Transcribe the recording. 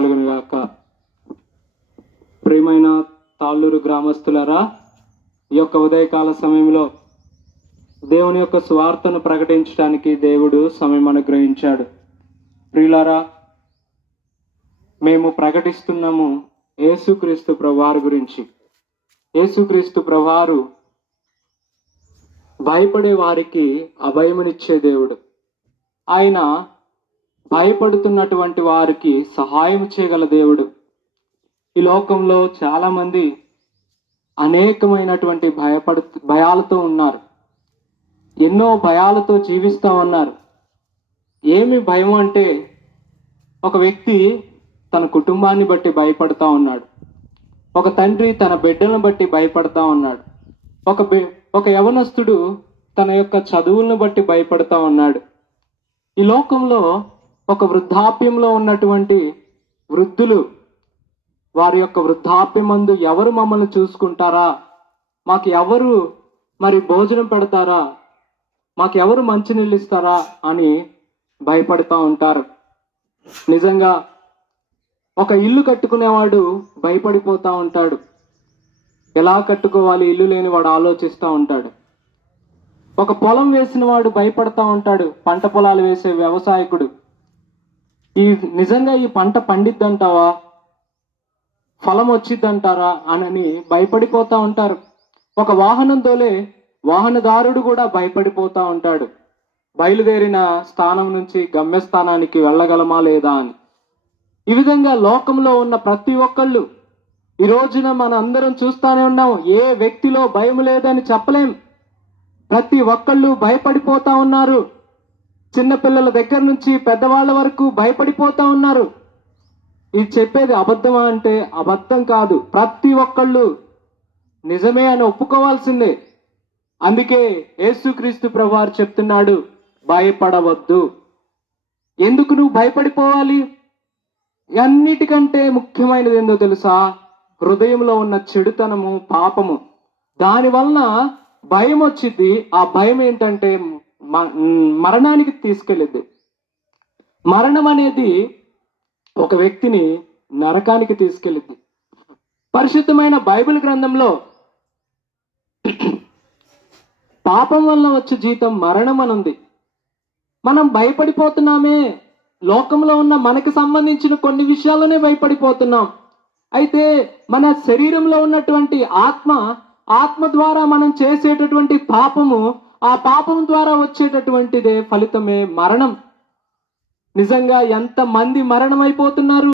కలుగును గాక. ప్రియమైన తాళ్ళూరు గ్రామస్తులారా, ఈ యొక్క ఉదయకాల సమయంలో దేవుని యొక్క సువార్తను ప్రకటించడానికి దేవుడు సమయం అనుగ్రహించాడు. ప్రియులారా, మేము ప్రకటిస్తున్నాము యేసుక్రీస్తు ప్రభువారి గురించి. యేసుక్రీస్తు ప్రభువారు భయపడే వారికి అభయమునిచ్చే దేవుడు. ఆయన భయపడుతున్నటువంటి వారికి సహాయం చేయగల దేవుడు. ఈ లోకంలో చాలామంది అనేకమైనటువంటి భయాలతో ఉన్నారు. ఎన్నో భయాలతో జీవిస్తూ ఉన్నారు. ఏమి భయం అంటే, ఒక వ్యక్తి తన కుటుంబాన్ని బట్టి భయపడతా ఉన్నాడు. ఒక తండ్రి తన బిడ్డలను బట్టి భయపడతా ఉన్నాడు. ఒక యవనస్తుడు తన యొక్క చదువులను బట్టి భయపడతా ఉన్నాడు. ఈ లోకంలో ఒక వృద్ధాప్యంలో ఉన్నటువంటి వృద్ధులు వారి యొక్క వృద్ధాప్యమందు ఎవరు మమ్మల్ని చూసుకుంటారా, మాకు ఎవరు మరి భోజనం పెడతారా, మాకు ఎవరు మంచినీళ్ళు ఇస్తారా అని భయపడుతూ ఉంటారు. నిజంగా ఒక ఇల్లు కట్టుకునేవాడు భయపడిపోతూ ఉంటాడు. ఎలా కట్టుకోవాలి ఇల్లు లేని వాడు ఆలోచిస్తూ ఉంటాడు. ఒక పొలం వేసిన వాడు భయపడతా ఉంటాడు. పంట పొలాలు వేసే వ్యవసాయకుడు నిజంగా ఈ పంట పండిద్దంటావా, ఫలం వచ్చిద్దంటారా అని భయపడిపోతూ ఉంటారు. ఒక వాహనం తోలే వాహనదారుడు కూడా భయపడిపోతూ ఉంటాడు. బయలుదేరిన స్థానం నుంచి గమ్యస్థానానికి వెళ్ళగలమా లేదా అని. ఈ విధంగా లోకంలో ఉన్న ప్రతి ఒక్కళ్ళు ఈ రోజున మన అందరం చూస్తూనే ఉన్నాం. ఏ వ్యక్తిలో భయం లేదని చెప్పలేం. ప్రతి ఒక్కళ్ళు భయపడిపోతా ఉన్నారు. చిన్నపిల్లల దగ్గర నుంచి పెద్దవాళ్ళ వరకు భయపడిపోతా ఉన్నారు. ఇది చెప్పేది అబద్ధమా అంటే అబద్ధం కాదు. ప్రతి ఒక్కళ్ళు నిజమే అని ఒప్పుకోవాల్సిందే. అందుకే యేసుక్రీస్తు ప్రభువారు చెప్తున్నాడు, భయపడవద్దు. ఎందుకు నువ్వు భయపడిపోవాలి? అన్నిటికంటే ముఖ్యమైనది ఏందో తెలుసా? హృదయంలో ఉన్న చెడుతనము, పాపము. దాని వలన భయం వచ్చింది. ఆ భయం ఏంటంటే మరణానికి తీసుకెళ్ళిద్ది. మరణం అనేది ఒక వ్యక్తిని నరకానికి తీసుకెళ్ళిద్ది. పరిశుద్ధమైన బైబిల్ గ్రంథంలో పాపం వల్ల వచ్చే జీతం మరణం అని ఉంది. మనం భయపడిపోతున్నామే. లోకంలో ఉన్న మనకి సంబంధించిన కొన్ని విషయాల్లోనే భయపడిపోతున్నాం. అయితే మన శరీరంలో ఉన్నటువంటి ఆత్మ ద్వారా మనం చేసేటటువంటి పాపము, ఆ పాపం ద్వారా వచ్చేటటువంటిదే ఫలితమే మరణం. నిజంగా ఎంతమంది మరణం అయిపోతున్నారు.